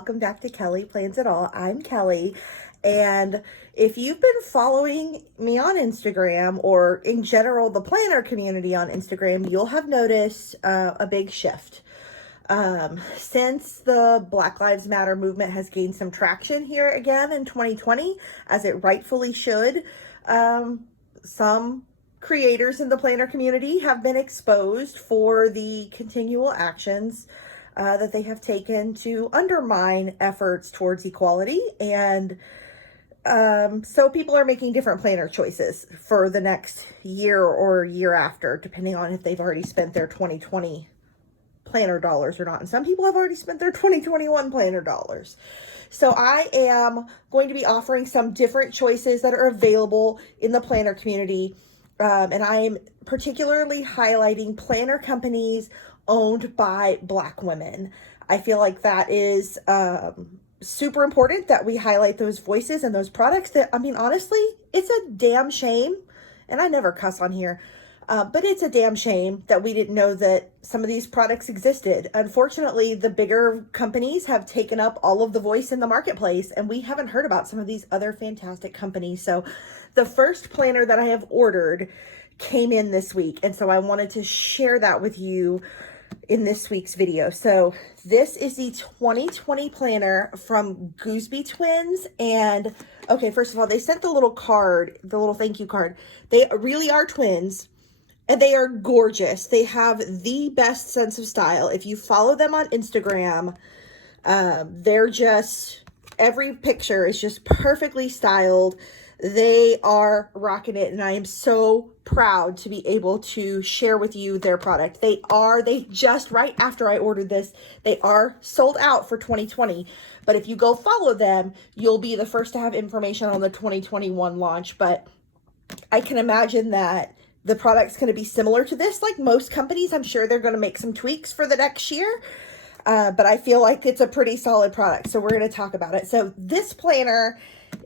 welcome back to Kelly Plans It All. I'm Kelly, and if you've been following me on Instagram or in general the planner community on Instagram, you'll have noticed a big shift. Since the Black Lives Matter movement has gained some traction here again in 2020, as it rightfully should, some creators in the planner community have been exposed for the continual actions that they have taken to undermine efforts towards equality. And so people are making different planner choices for the next year or year after, depending on if they've already spent their 2020 planner dollars or not. And some people have already spent their 2021 planner dollars. So I am going to be offering some different choices that are available in the planner community. And I'm particularly highlighting planner companies owned by Black women. I feel like that is super important that we highlight those voices and those products that, I mean, honestly, it's a damn shame. And I never cuss on here. But it's a damn shame that we didn't know that some of these products existed. Unfortunately, the bigger companies have taken up all of the voice in the marketplace, and we haven't heard about some of these other fantastic companies. So the first planner that I have ordered came in this week, and so I wanted to share that with you in this week's video. So this is the 2020 planner from Goosby Twins. And okay, first of all, they sent the little card, the little thank you card. They really are twins. And they are gorgeous. They have the best sense of style. If you follow them on Instagram, they're just, every picture is just perfectly styled. They are rocking it. And I am so proud to be able to share with you their product. They just right after I ordered this, they are sold out for 2020. But if you go follow them, you'll be the first to have information on the 2021 launch. But I can imagine that the product's going to be similar to this. Like most companies, I'm sure they're going to make some tweaks for the next year. But I feel like it's a pretty solid product. So we're going to talk about it. So this planner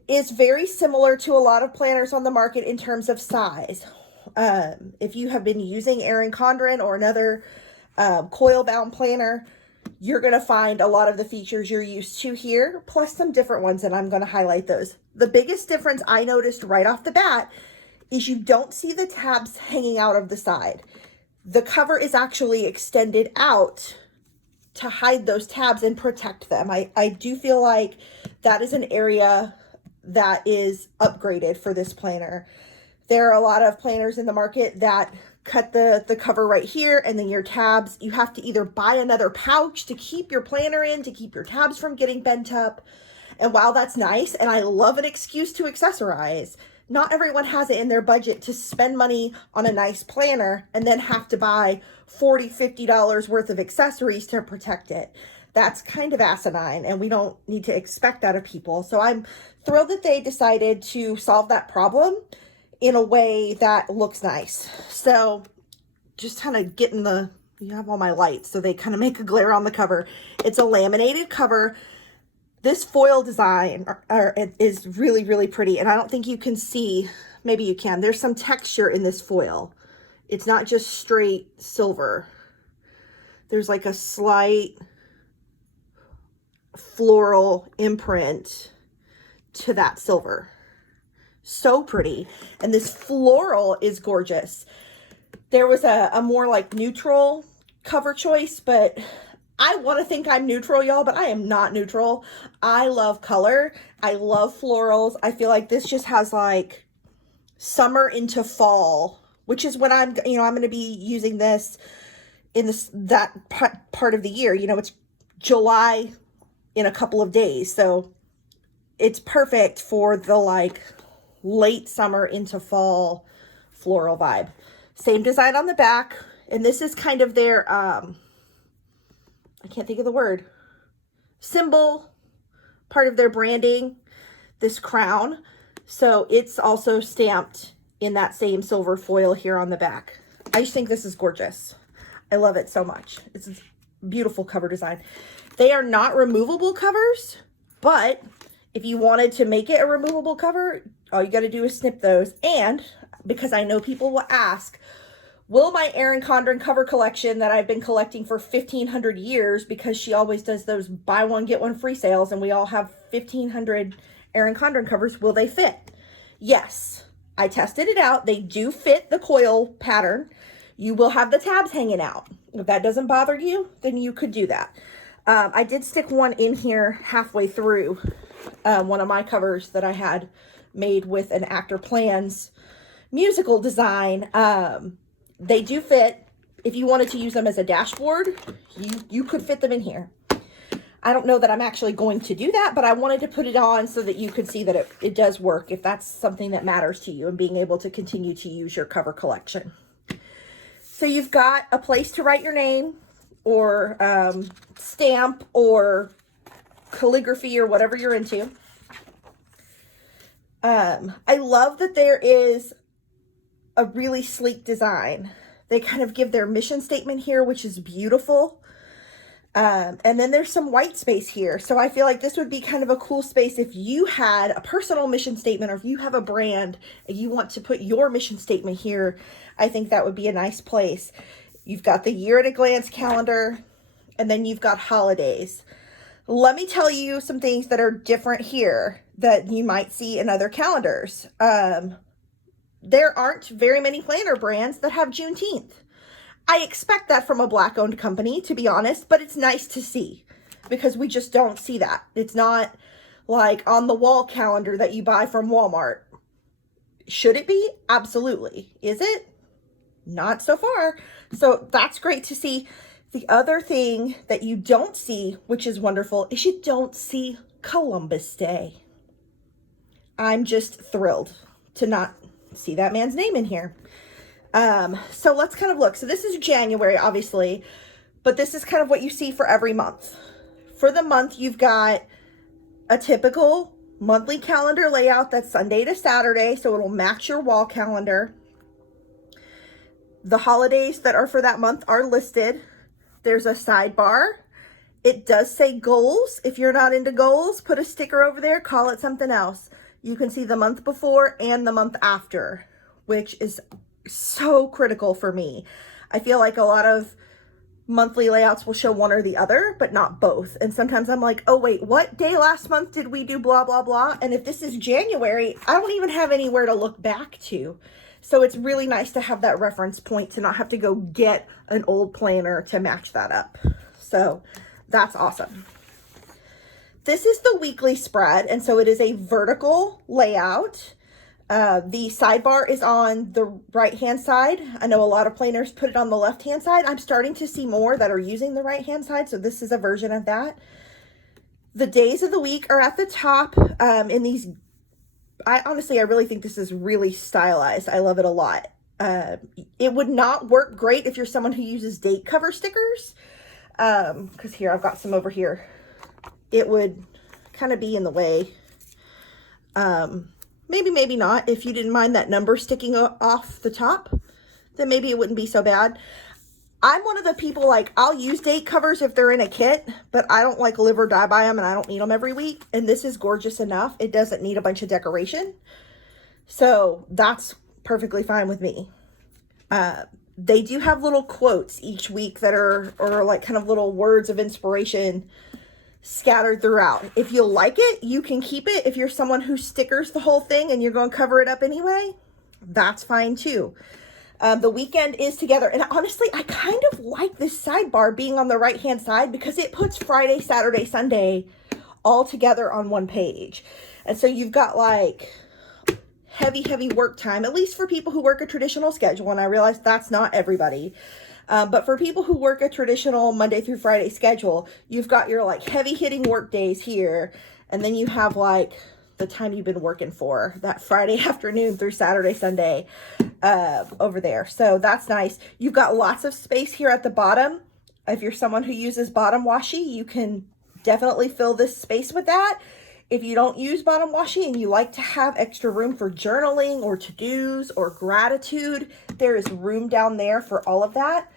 is very similar to a lot of planners on the market in terms of size. If you have been using Erin Condren or another coil bound planner, you're going to find a lot of the features you're used to here, plus some different ones, and I'm going to highlight those. The biggest difference I noticed right off the bat is you don't see the tabs hanging out of the side. The cover is actually extended out to hide those tabs and protect them. I do feel like that is an area that is upgraded for this planner. There are a lot of planners in the market that cut the cover right here, and then your tabs, you have to either buy another pouch to keep your planner in, to keep your tabs from getting bent up. And while that's nice, and I love an excuse to accessorize, not everyone has it in their budget to spend money on a nice planner and then have to buy $40, $50 worth of accessories to protect it. That's kind of asinine, and we don't need to expect that of people. So I'm thrilled that they decided to solve that problem in a way that looks nice. So just kind of getting you have all my lights, so they kind of make a glare on the cover. It's a laminated cover. This foil design is really, really pretty, and I don't think you can see, maybe you can, there's some texture in this foil. It's not just straight silver. There's like a slight floral imprint to that silver. So pretty. And this floral is gorgeous. There was a more like neutral cover choice, but I want to think I'm neutral, y'all, but I am not neutral. I love color. I love florals. I feel like this just has like summer into fall, which is when I'm going to be using this in that part of the year. It's July in a couple of days. So it's perfect for the like late summer into fall floral vibe. Same design on the back. And this is kind of their, I can't think of the word, symbol, part of their branding, this crown. So it's also stamped in that same silver foil here on the back. I just think this is gorgeous. I love it so much. It's a beautiful cover design. They are not removable covers, but if you wanted to make it a removable cover, all you got to do is snip those. And because I know people will ask, Will my Erin Condren cover collection that I've been collecting for 1,500 years, because she always does those buy one, get one free sales, and we all have 1,500 Erin Condren covers, will they fit? Yes. I tested it out. They do fit the coil pattern. You will have the tabs hanging out. If that doesn't bother you, then you could do that. I did stick one in here halfway through one of my covers that I had made with an Actor Plans musical design. They do fit. If you wanted to use them as a dashboard, you could fit them in here. I don't know that I'm actually going to do that, but I wanted to put it on so that you could see that it does work if that's something that matters to you and being able to continue to use your cover collection. So you've got a place to write your name, or stamp, or calligraphy, or whatever you're into. I love that there is a really sleek design. They kind of give their mission statement here, which is beautiful. And then there's some white space here. So I feel like this would be kind of a cool space if you had a personal mission statement, or if you have a brand and you want to put your mission statement here. I think that would be a nice place. You've got the year at a glance calendar, and then you've got holidays. Let me tell you some things that are different here that you might see in other calendars. There aren't very many planner brands that have Juneteenth. I expect that from a Black-owned company, to be honest, but it's nice to see because we just don't see that. It's not like on the wall calendar that you buy from Walmart. Should it be? Absolutely. Is it? Not so far. So that's great to see. The other thing that you don't see, which is wonderful, is you don't see Columbus Day. I'm just thrilled to not see that man's name in here. So let's kind of look. So this is January, obviously, but this is kind of what you see for every month. For the month, you've got a typical monthly calendar layout that's Sunday to Saturday, so it'll match your wall calendar. The holidays that are for that month are listed. There's a sidebar. It does say goals. If you're not into goals, put a sticker over there, call it something else. You can see the month before and the month after, which is so critical for me. I feel like a lot of monthly layouts will show one or the other, but not both. And sometimes I'm like, oh wait, what day last month did we do blah, blah, blah? And if this is January, I don't even have anywhere to look back to. So it's really nice to have that reference point to not have to go get an old planner to match that up. So that's awesome. This is the weekly spread, and so it is a vertical layout. The sidebar is on the right-hand side. I know a lot of planners put it on the left-hand side. I'm starting to see more that are using the right-hand side, so this is a version of that. The days of the week are at the top in these. I really think this is really stylized. I love it a lot. It would not work great if you're someone who uses date cover stickers, because here, I've got some over here. It would kind of be in the way. Maybe not. If you didn't mind that number sticking off the top, then maybe it wouldn't be so bad. I'm one of the people, like, I'll use date covers if they're in a kit, but I don't like live or die by them, and I don't need them every week. And this is gorgeous enough. It doesn't need a bunch of decoration. So that's perfectly fine with me. They do have little quotes each week that are like kind of little words of inspiration scattered throughout. If you like it, you can keep it. If you're someone who stickers the whole thing and you're going to cover it up anyway, that's fine too. The weekend is together. And honestly, I kind of like this sidebar being on the right-hand side because it puts Friday, Saturday, Sunday all together on one page. And so you've got like heavy work time, at least for people who work a traditional schedule. And I realize that's not everybody. But for people who work a traditional Monday through Friday schedule, you've got your like heavy hitting work days here. And then you have like the time you've been working for, that Friday afternoon through Saturday, Sunday, over there. So that's nice. You've got lots of space here at the bottom. If you're someone who uses bottom washi, you can definitely fill this space with that. If you don't use bottom washi and you like to have extra room for journaling or to-dos or gratitude, there is room down there for all of that.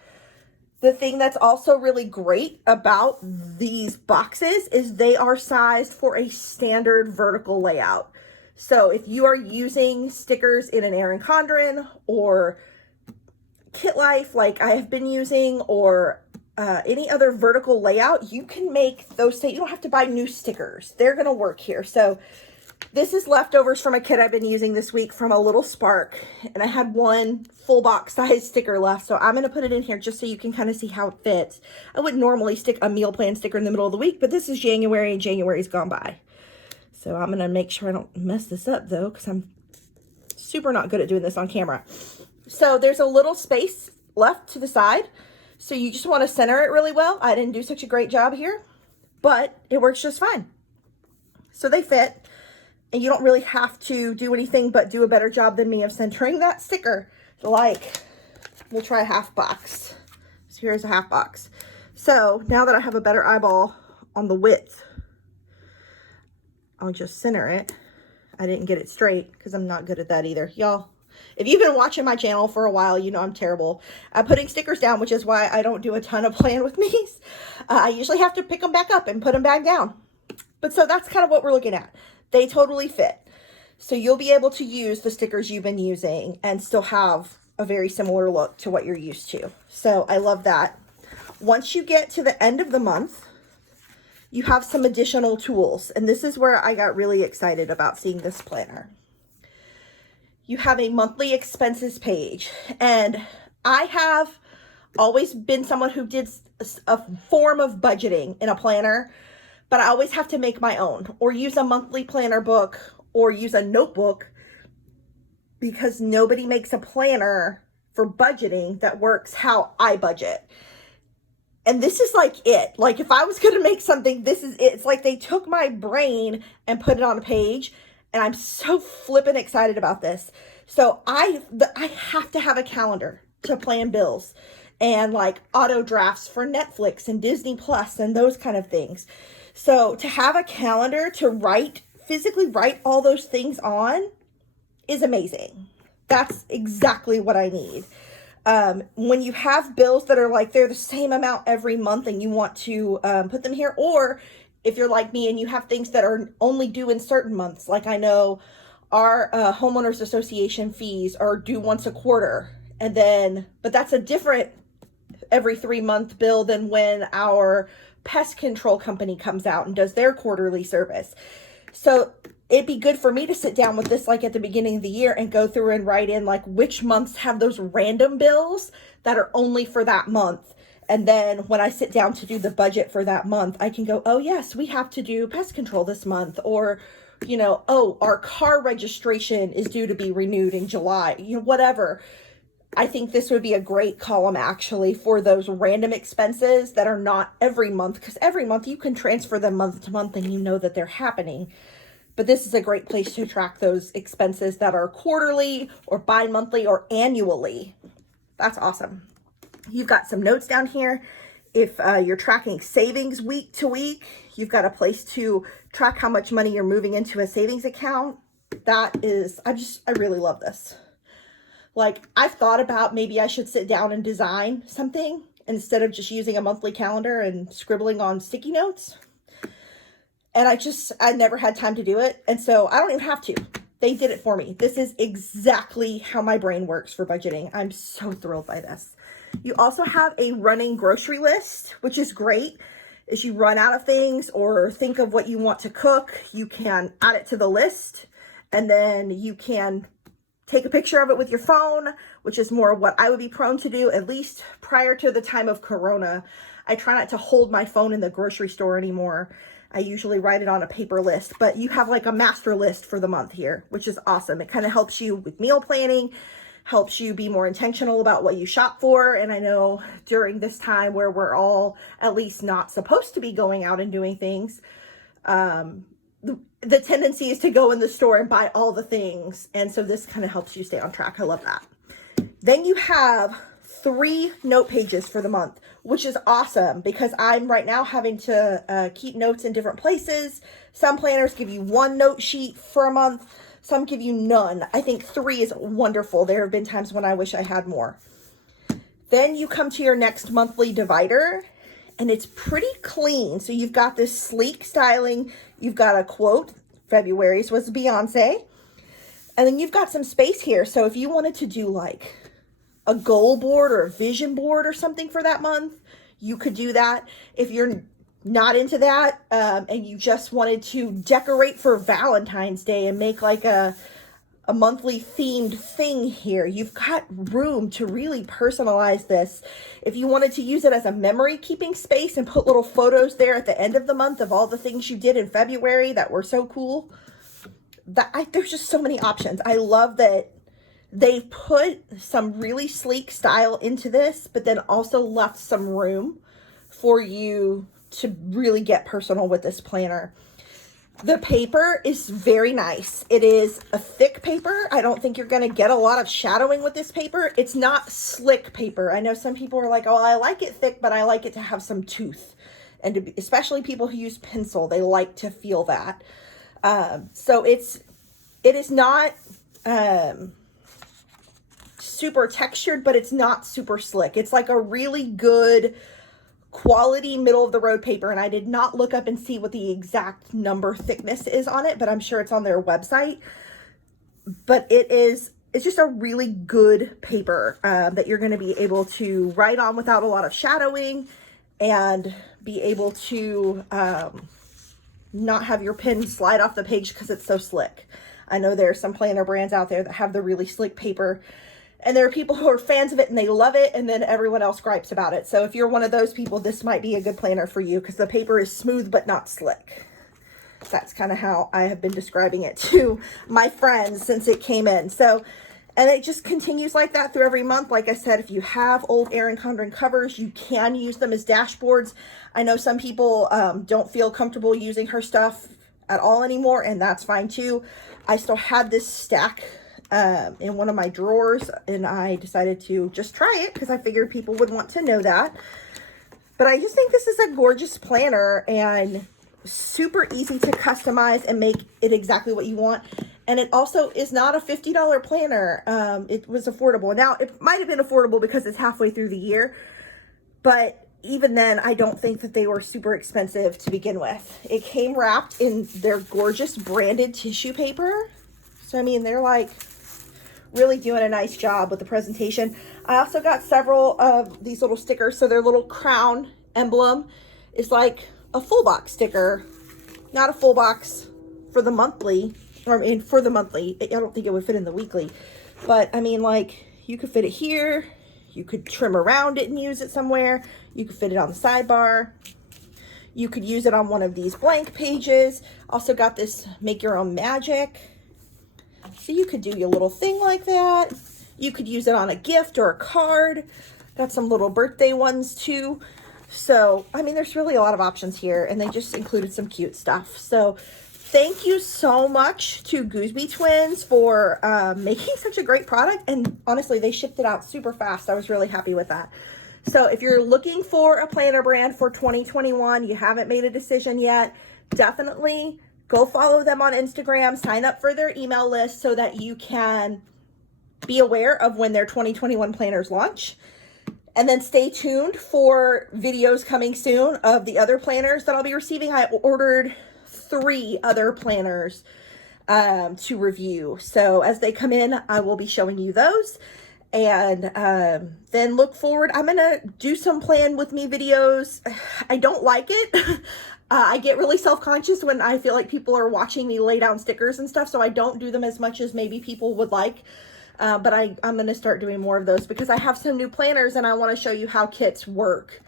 The thing that's also really great about these boxes is they are sized for a standard vertical layout. So if you are using stickers in an Erin Condren or Kit Life like I have been using, or any other vertical layout, you can make those things. You don't have to buy new stickers. They're going to work here. So this is leftovers from a kit I've been using this week from a little Spark, and I had one full box size sticker left, so I'm going to put it in here just so you can kind of see how it fits. I wouldn't normally stick a meal plan sticker in the middle of the week, but this is January, and January's gone by. So I'm going to make sure I don't mess this up, though, because I'm super not good at doing this on camera. So there's a little space left to the side, so you just want to center it really well. I didn't do such a great job here, but it works just fine. So they fit. And you don't really have to do anything but do a better job than me of centering that sticker. Like, we'll try a half box. So here's a half box. So now that I have a better eyeball on the width, I'll just center it. I didn't get it straight because I'm not good at that either. Y'all, if you've been watching my channel for a while, you know I'm terrible at putting stickers down, which is why I don't do a ton of plan with me's. I usually have to pick them back up and put them back down. But so that's kind of what we're looking at. They totally fit. So you'll be able to use the stickers you've been using and still have a very similar look to what you're used to. So I love that. Once you get to the end of the month, you have some additional tools. And this is where I got really excited about seeing this planner. You have a monthly expenses page. And I have always been someone who did a form of budgeting in a planner, but I always have to make my own or use a monthly planner book or use a notebook, because nobody makes a planner for budgeting that works how I budget. And this is like it. Like if I was going to make something, this is it. It's like they took my brain and put it on a page, and I'm so flippin' excited about this. So I have to have a calendar to plan bills and like auto drafts for Netflix and Disney Plus and those kind of things. So to have a calendar to physically write all those things on is amazing. That's exactly what I need. When you have bills that are like, they're the same amount every month and you want to put them here, or if you're like me and you have things that are only due in certain months, like I know our homeowners association fees are due once a quarter, but that's a different every 3-month bill than when our pest control company comes out and does their quarterly service. So it'd be good for me to sit down with this like at the beginning of the year and go through and write in like which months have those random bills that are only for that month. And then when I sit down to do the budget for that month, I can go, oh yes, we have to do pest control this month, or, you know, oh, our car registration is due to be renewed in July, you know, whatever. I think this would be a great column actually for those random expenses that are not every month, because every month you can transfer them month to month and you know that they're happening. But this is a great place to track those expenses that are quarterly or bi-monthly or annually. That's awesome. You've got some notes down here. If you're tracking savings week to week, you've got a place to track how much money you're moving into a savings account. I really love this. Like, I've thought about maybe I should sit down and design something instead of just using a monthly calendar and scribbling on sticky notes. And I never had time to do it. And so I don't even have to. They did it for me. This is exactly how my brain works for budgeting. I'm so thrilled by this. You also have a running grocery list, which is great. As you run out of things or think of what you want to cook, you can add it to the list, and then you can take a picture of it with your phone, which is more what I would be prone to do, at least prior to the time of Corona. I try not to hold my phone in the grocery store anymore. I usually write it on a paper list, but you have like a master list for the month here, which is awesome. It kind of helps you with meal planning, helps you be more intentional about what you shop for. And I know during this time where we're all at least not supposed to be going out and doing things, the tendency is to go in the store and buy all the things. And so this kind of helps you stay on track. I love that. Then you have 3 note pages for the month, which is awesome because I'm right now having to keep notes in different places. Some planners give you 1 note sheet for a month. Some give you none. I think 3 is wonderful. There have been times when I wish I had more. Then you come to your next monthly divider, and it's pretty clean. So you've got this sleek styling. You've got a quote. February's was Beyonce. And then you've got some space here. So if you wanted to do like a goal board or a vision board or something for that month, you could do that. If you're not into that, and you just wanted to decorate for Valentine's Day and make like a monthly themed thing here, you've got room to really personalize this. If you wanted to use it as a memory keeping space and put little photos there at the end of the month of all the things you did in February that were so cool, there's just so many options. I love that they put some really sleek style into this, but then also left some room for you to really get personal with this planner. The paper is very nice. It is a thick paper. I don't think you're going to get a lot of shadowing with this paper. It's not slick paper. I know some people are like, oh, I like it thick, but I like it to have some tooth. And especially people who use pencil, they like to feel that. So it is not super textured, but it's not super slick. It's like a really good quality middle of the road paper, and I did not look up and see what the exact number thickness is on it, but I'm sure it's on their website. But it's just a really good paper that you're going to be able to write on without a lot of shadowing, and be able to not have your pen slide off the page because it's so slick. I know there are some planner brands out there that have the really slick paper, and there are people who are fans of it and they love it, and then everyone else gripes about it. So if you're one of those people, this might be a good planner for you because the paper is smooth but not slick. That's kind of how I have been describing it to my friends since it came in. So, and it just continues like that through every month. Like I said, if you have old Erin Condren covers, you can use them as dashboards. I know some people don't feel comfortable using her stuff at all anymore, and that's fine too. I still had this stack in one of my drawers, and I decided to just try it because I figured people would want to know that. But I just think this is a gorgeous planner and super easy to customize and make it exactly what you want. And it also is not a $50 planner. It was affordable. Now, it might have been affordable because it's halfway through the year, but even then, I don't think that they were super expensive to begin with. It came wrapped in their gorgeous branded tissue paper. So, I mean, they're like really doing a nice job with the presentation. I also got several of these little stickers. So their little crown emblem is like a full box sticker, not a full box for the monthly, or I mean for the monthly. I don't think it would fit in the weekly, but I mean, like, you could fit it here. You could trim around it and use it somewhere. You could fit it on the sidebar. You could use it on one of these blank pages. Also got this make your own magic. So you could do your little thing like that. You could use it on a gift or a card. Got some little birthday ones too. So, I mean, there's really a lot of options here, and they just included some cute stuff. So thank you so much to Goosby Twins for making such a great product. And honestly, they shipped it out super fast. I was really happy with that. So if you're looking for a planner brand for 2021, you haven't made a decision yet, definitely go follow them on Instagram, sign up for their email list so that you can be aware of when their 2021 planners launch. And then stay tuned for videos coming soon of the other planners that I'll be receiving. I ordered 3 other planners to review. So as they come in, I will be showing you those. And then look forward. I'm going to do some plan with me videos. I don't like it. I get really self-conscious when I feel like people are watching me lay down stickers and stuff. So I don't do them as much as maybe people would like. But I'm going to start doing more of those because I have some new planners and I want to show you how kits work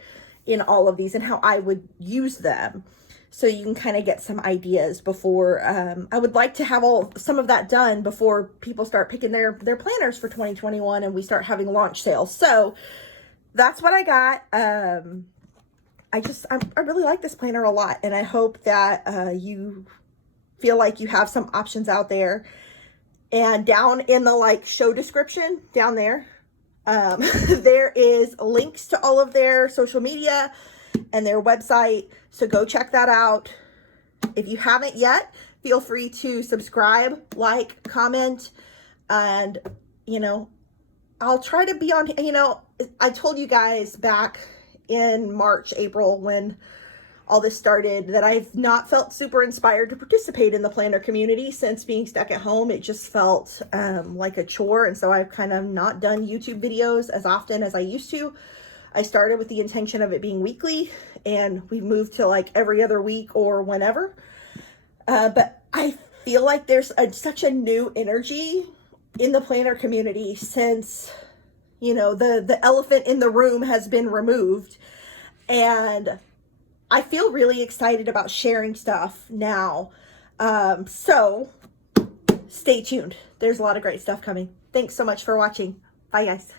in all of these and how I would use them. So you can kind of get some ideas before, I would like to have some of that done before people start picking their planners for 2021 and we start having launch sales. So that's what I got. I really like this planner a lot, and I hope that you feel like you have some options out there. And down in the show description down there, there is links to all of their social media and their website. So go check that out. If you haven't yet, feel free to subscribe, like, comment, and, I'll try to be on, I told you guys back in March, April, when all this started, that I've not felt super inspired to participate in the planner community since being stuck at home. It just felt like a chore. And so I've kind of not done YouTube videos as often as I used to. I started with the intention of it being weekly, and we've moved to like every other week or whenever. But I feel like there's such a new energy in the planner community since, you know, the elephant in the room has been removed. And I feel really excited about sharing stuff now. So stay tuned. There's a lot of great stuff coming. Thanks so much for watching. Bye, guys.